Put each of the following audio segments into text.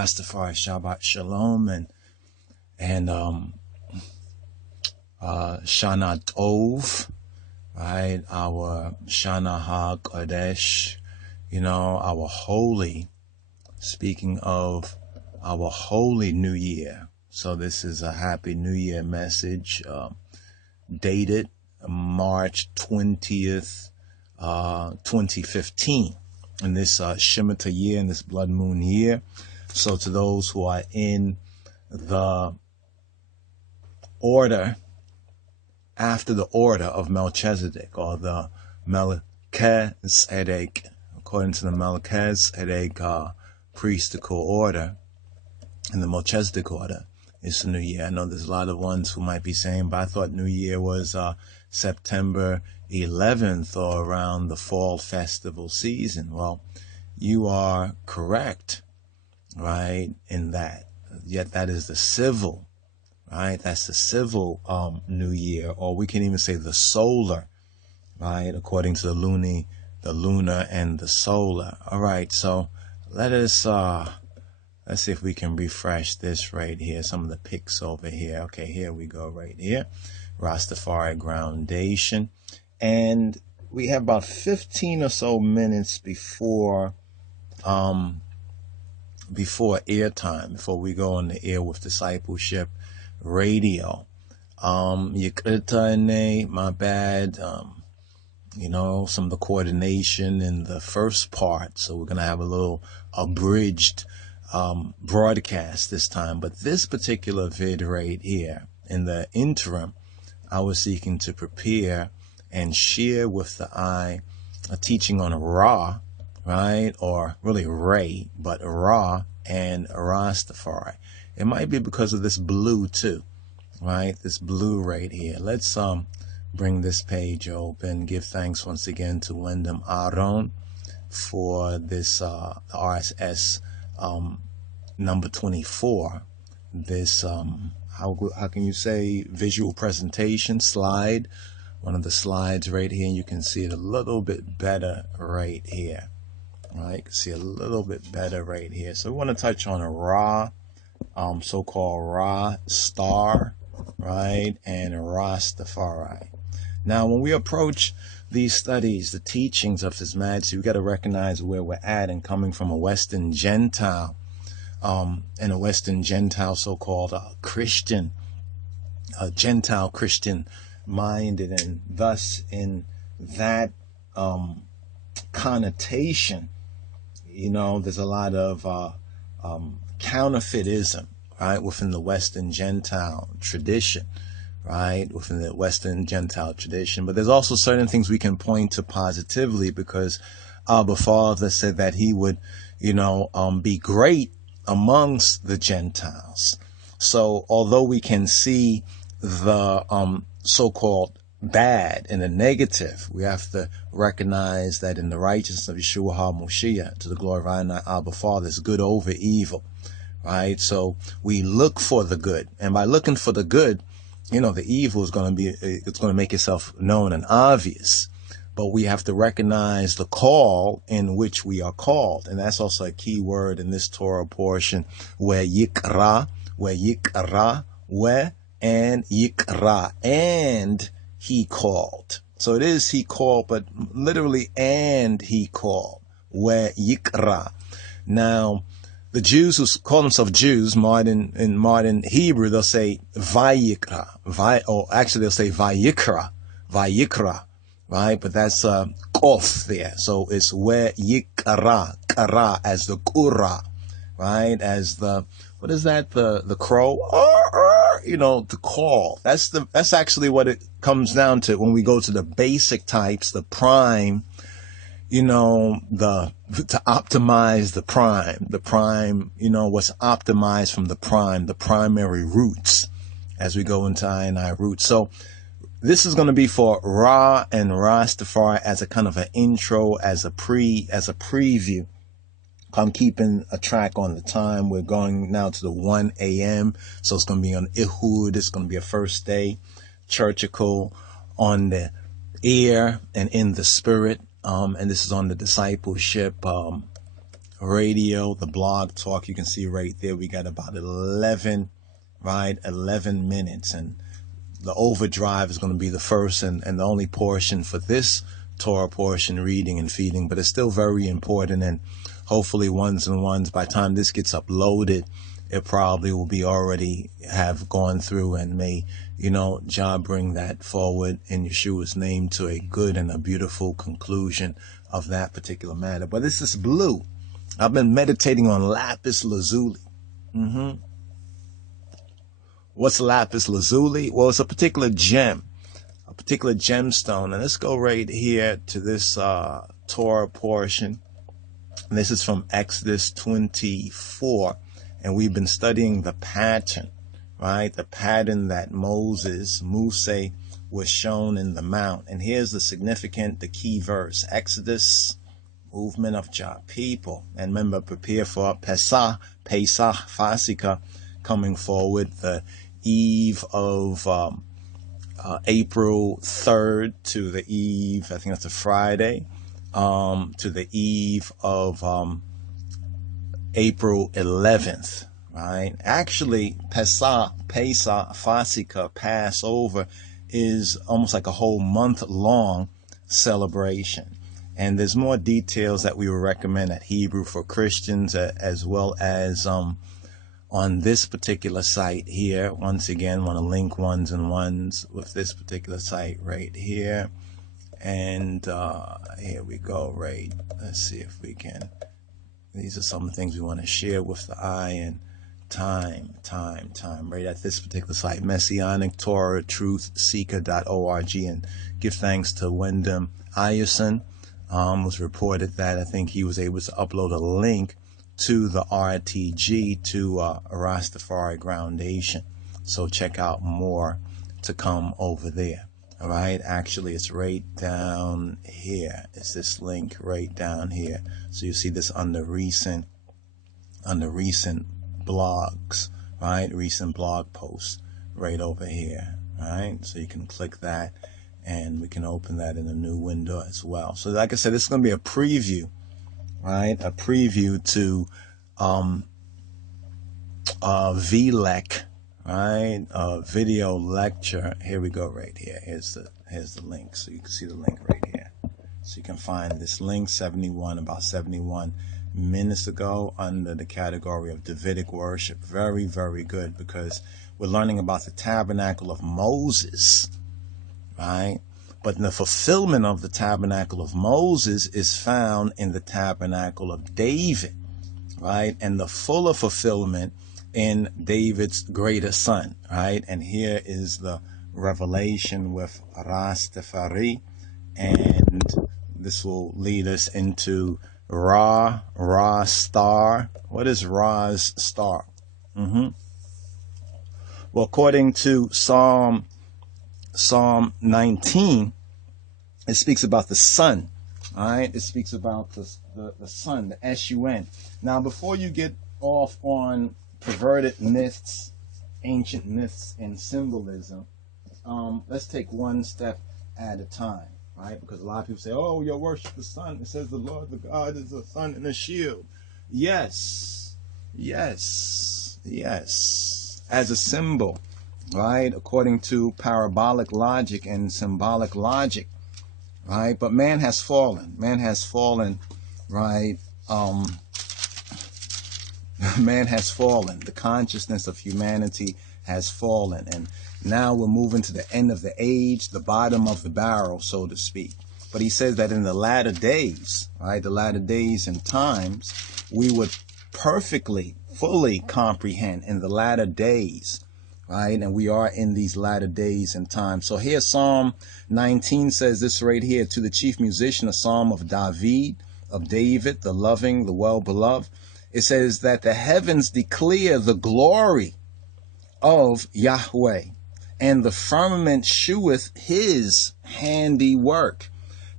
Rastafari Shabbat Shalom and Shana Tov, right? Our Shana HaKodesh, our holy, speaking of our holy New Year. So this is a Happy New Year message, dated March 20th, 2015, in this Shemitah year, in this blood moon year. So to those who are in the order, after the order of Melchizedek, or the Melchizedek, according to the Melchizedek priestical order, and the Melchizedek order, it's the New Year. I know there's a lot of ones who might be saying, but I thought New Year was September 11th, or around the fall festival season. Well, you are correct, right, in that. Yet that is the civil, right? That's the civil New Year, or we can even say the solar, right, according to the lunar and the solar. All right, so let's see if we can refresh this right here. Some of the pics over here. Okay, here we go right here. Rastafari Groundation. And we have about 15 or so minutes before airtime, before we go on the air with Discipleship Radio. Yikrita, my bad. Some of the coordination in the first part. So we're going to have a little abridged broadcast this time. But this particular vid right here, in the interim, I was seeking to prepare and share with the eye a teaching on Ra, right? Or really Ray, but Ra and Rastafari. It might be because of this blue too, right? This blue right here. Let's bring this page open. Give thanks once again to Wyndham Aaron for this RSS number 24. This how can you say, visual presentation slide? One of the slides right here, and you can see it a little bit better right here. Right, you can see a little bit better right here. So we want to touch on a Ra, so-called Ra star, right, and Rastafari. Now, when we approach these studies, the teachings of His Majesty, we got to recognize where we're at, and coming from a Western Gentile, and a Western Gentile, so-called Christian, Gentile Christian minded, and thus in that connotation, there's a lot of counterfeitism, right, within the Western Gentile tradition, right, within the Western Gentile tradition. But there's also certain things we can point to positively, because Abba Father said that He would, be great amongst the Gentiles. So although we can see the so-called bad and the negative, we have to recognize that in the righteousness of Yeshua HaMoshiach, to the glory of our Abba Father, is good over evil, right? So we look for the good, and by looking for the good, the evil is going to make itself known and obvious. But we have to recognize the call in which we are called, and that's also a key word in this Torah portion, where Yikra, and Yikra, and He called. So it is He called, but literally, and He called, where Yikra. Now, the Jews who call themselves Jews, in modern Hebrew, they'll say Vayikra, or actually they'll say Vayikra, right? But that's kof there. So it's where Yikra, kara, as the kura, right? As the, what is that? The crow, to call. That's actually what it comes down to when we go to the basic types, the prime, to optimize the prime, what's optimized from the prime, the primary roots, as we go into I roots. So this is going to be for Ra and Rastafari as a kind of an intro, as a preview. I'm keeping a track on the time. We're going now to the 1 a.m. So it's going to be on Ehud. It's going to be a first day churchical on the air and in the spirit. And this is on the Discipleship radio, the blog talk. You can see right there, we got about 11 minutes. And the overdrive is going to be the first and the only portion for this Torah portion, reading and feeding. But it's still very important. And hopefully ones and ones, by the time this gets uploaded, it probably will be already have gone through, and may, Jah bring that forward in Yeshua's name to a good and a beautiful conclusion of that particular matter. But this is blue. I've been meditating on lapis lazuli. What's lapis lazuli? Well, it's a particular gem, a particular gemstone. And let's go right here to this Torah portion. And this is from Exodus 24. And we've been studying the pattern, right? The pattern that Moses was shown in the mount. And here's the key verse. Exodus, movement of Jah people. And remember, prepare for Pesach, Fasika, coming forward, the eve of April 3rd to the eve, I think that's a Friday, to the eve of April 11th, right? Actually, Pesach, Fasika, Passover is almost like a whole month-long celebration. And there's more details that we would recommend at Hebrew for Christians, as well as on this particular site here. Once again, want to link ones and ones with this particular site right here. And here we go, right? Let's see if we can. These are some things we want to share with the eye and time, right at this particular site, Messianic Torah Truth Seeker.org. And give thanks to Wyndham Ayerson. Was reported that I think he was able to upload a link to the RTG to Rastafari Groundation. So check out more to come over there. All right. Actually, it's right down here. It's this link right down here. So you see this under recent blogs, right? Recent blog posts right over here. All right. So you can click that and we can open that in a new window as well. So like I said, this is going to be a preview, right? A preview to VLEC, right? Video lecture. Here we go right here. Here's the link. So you can see the link right here. So you can find this link, about 71 minutes ago, under the category of Davidic worship. Very, very good, because we're learning about the tabernacle of Moses, right? But the fulfillment of the tabernacle of Moses is found in the tabernacle of David, right? And the fuller fulfillment in David's greater son, right? And here is the revelation with Rastafari, and this will lead us into Ra star. What is Ra's star? Well, according to Psalm 19, it speaks about the sun. All right, it speaks about the sun, the S-U-N. Now, before you get off on perverted myths, ancient myths, and symbolism, let's take one step at a time, right? Because a lot of people say, "Oh, you worship the sun." It says the Lord, the God, is a sun and a shield. Yes, as a symbol, right? According to parabolic logic and symbolic logic, right? But man has fallen, right? Man has fallen. The consciousness of humanity has fallen. And now we're moving to the end of the age, the bottom of the barrel, so to speak. But he says that in the latter days, right? The latter days and times, we would perfectly, fully comprehend in the latter days, right? And we are in these latter days and times. So here Psalm 19 says this right here: to the chief musician, a psalm of David, the loving, the well-beloved. It says that the heavens declare the glory of Yahweh, and the firmament sheweth his handiwork.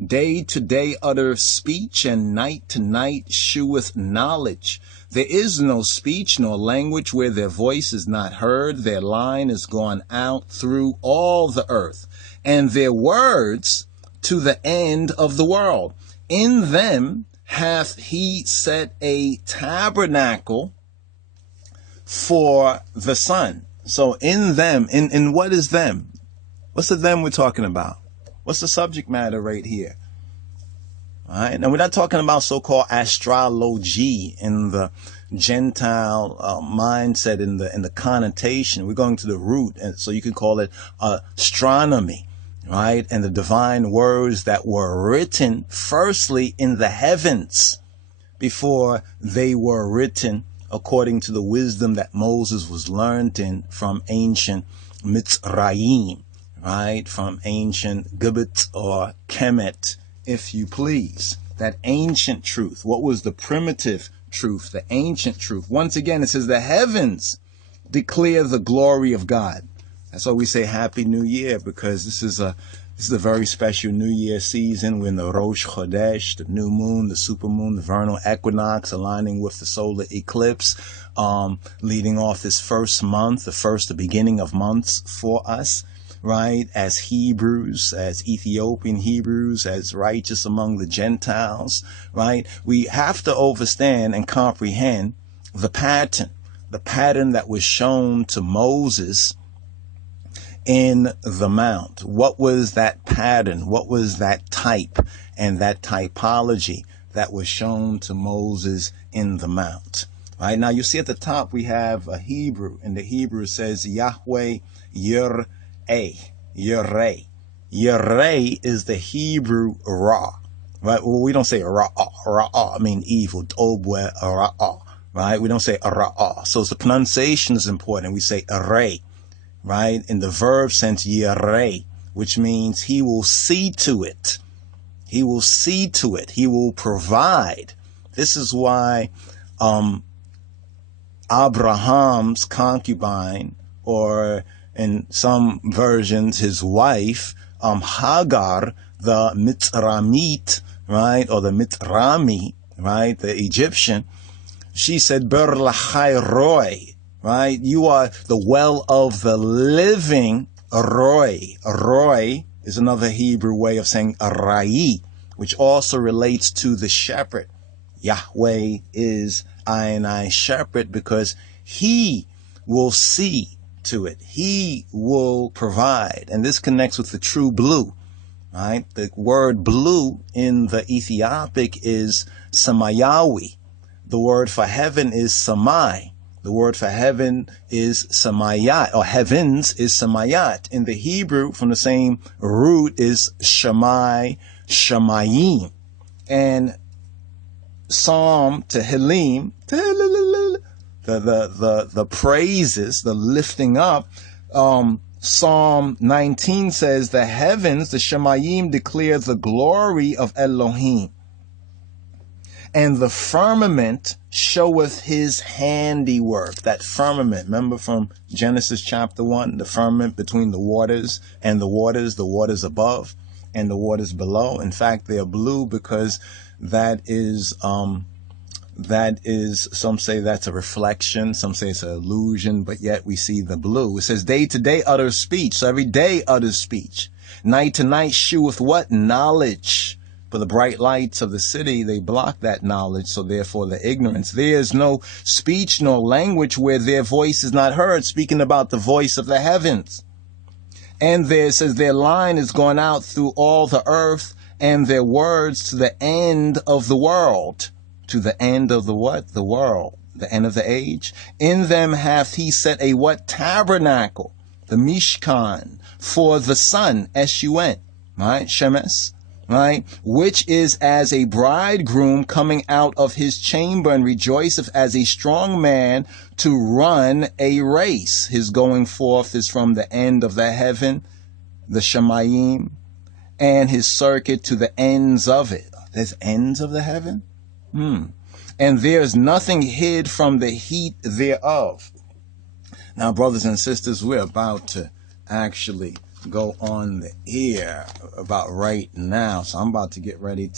Day to day uttereth speech, and night to night sheweth knowledge. There is no speech nor language where their voice is not heard. Their line is gone out through all the earth, and their words to the end of the world. In them hath he set a tabernacle for the sun. So in them, in what is them? What's the them we're talking about? What's the subject matter right here? All right. Now, we're not talking about so-called astrology in the Gentile mindset, in the connotation. We're going to the root, and so you can call it astronomy, right? And the divine words that were written firstly in the heavens before they were written according to the wisdom that Moses was learned in from ancient Mitzrayim, right? From ancient Gibbet or Kemet, if you please. That ancient truth. What was the primitive truth? The ancient truth. Once again, it says the heavens declare the glory of God. That's why we say Happy New Year, because this is a very special New Year season. We're in the Rosh Chodesh, the new moon, the supermoon, the vernal equinox aligning with the solar eclipse, leading off this first month, the beginning of months for us, right? As Hebrews, as Ethiopian Hebrews, as righteous among the Gentiles, right? We have to understand and comprehend the pattern that was shown to Moses in the mount. What was that pattern? What was that type and that typology that was shown to Moses in the mount? Right now, you see at the top we have a Hebrew, and the Hebrew says Yahweh Yireh. Yireh. Yireh is the Hebrew Ra. Right? Well, we don't say Ra, I mean evil. Obwe Ra. Right? We don't say Ra. So the pronunciation is important. We say Array. Right? In the verb sense, Yireh, which means he will see to it. He will see to it. He will provide. This is why Abraham's concubine, or in some versions his wife, Hagar, the Mitzramit, right, or the Mitzrami, right, the Egyptian, she said, Ber lachai roi, right? You are the well of the living. Roy. Roy is another Hebrew way of saying Arai, which also relates to the shepherd. Yahweh is I shepherd, because he will see to it. He will provide. And this connects with the true blue, right? The word blue in the Ethiopic is Samayawi. The word for heaven is Samai. The word for heaven is Samayat, or heavens is Samayat. In the Hebrew, from the same root, is Shammai, Shamayim. And Psalm, Tehillim, the praises, the lifting up. Psalm 19 says, the heavens, the Shamayim, declare the glory of Elohim. And the firmament showeth his handiwork. That firmament, remember from Genesis chapter 1, the firmament between the waters and the waters above and the waters below. In fact, they are blue because that is, some say that's a reflection, some say it's an illusion, but yet we see the blue. It says day to day utters speech. So every day utters speech. Night to night sheweth what? Knowledge. But the bright lights of the city, they block that knowledge, so therefore the ignorance. There is no speech nor language where their voice is not heard, speaking about the voice of the heavens. And there it says their line is gone out through all the earth, and their words to the end of the world. To the end of the what? The world. The end of the age. In them hath he set a what? Tabernacle. The Mishkan. For the sun. S-U-N. Right? Shemes. Right? Which is as a bridegroom coming out of his chamber, and rejoiceth as a strong man to run a race. His going forth is from the end of the heaven, the Shamayim, and his circuit to the ends of it. There's ends of the heaven? And there's nothing hid from the heat thereof. Now, brothers and sisters, we're about to actually go on the air about right now. So I'm about to get ready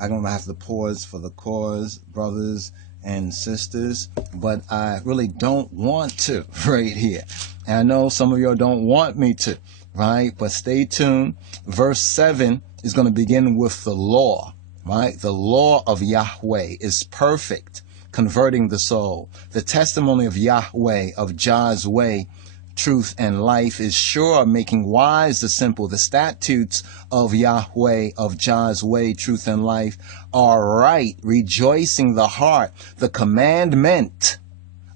I'm going to have to pause for the cause, brothers and sisters, but I really don't want to right here. And I know some of y'all don't want me to, right? But stay tuned. Verse 7 is going to begin with the law. right? The law of Yahweh is perfect, converting the soul. The testimony of Yahweh, of Jah's way, truth and life, is sure, making wise the simple. The statutes of Yahweh, of Jah's way, truth and life, are right, rejoicing the heart. The commandment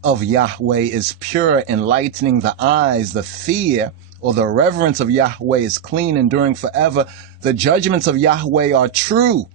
of Yahweh is pure, enlightening the eyes. The fear or the reverence of Yahweh is clean, enduring forever. The judgments of Yahweh are true,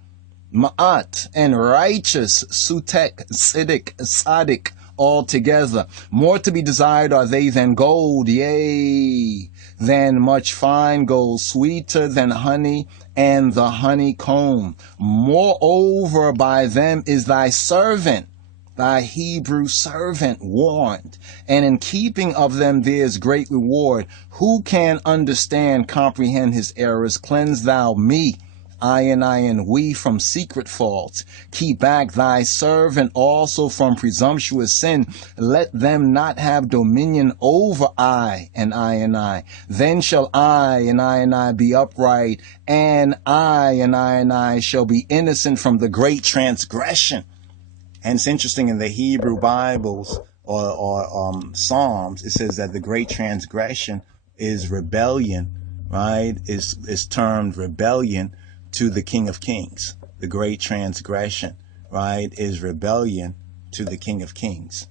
ma'at, and righteous, sutek, siddiq, tzaddik, altogether. More to be desired are they than gold, yea, than much fine gold, sweeter than honey and the honeycomb. Moreover, by them is thy servant, thy Hebrew servant, warned, and in keeping of them there is great reward. Who can understand, comprehend his errors? Cleanse thou me, I and we, from secret faults. Keep back thy servant also from presumptuous sin. Let them not have dominion over I and I. Then shall I and I be upright, and I shall be innocent from the great transgression. And it's interesting, in the Hebrew Bibles or Psalms, it says that the great transgression is rebellion, right? Is termed rebellion to the King of Kings. The great transgression, right, is rebellion to the King of Kings.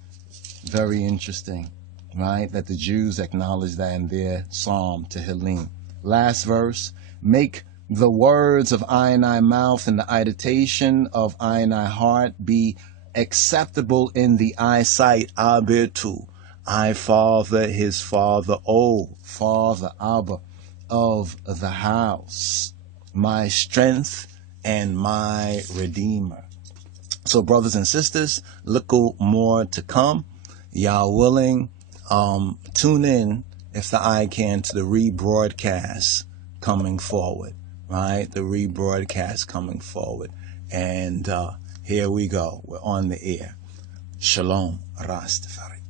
Very interesting, right, that the Jews acknowledge that in their Psalm Tehillim. Last verse: make the words of I mouth and the meditation of I heart be acceptable in the eyesight. Abitu, I father, his father, O father, Abba, of the house, my strength and my redeemer. So brothers and sisters, look more to come. Y'all willing, tune in, if the eye can, to the rebroadcast coming forward, right? The rebroadcast coming forward. And here we go. We're on the air. Shalom, Tafari.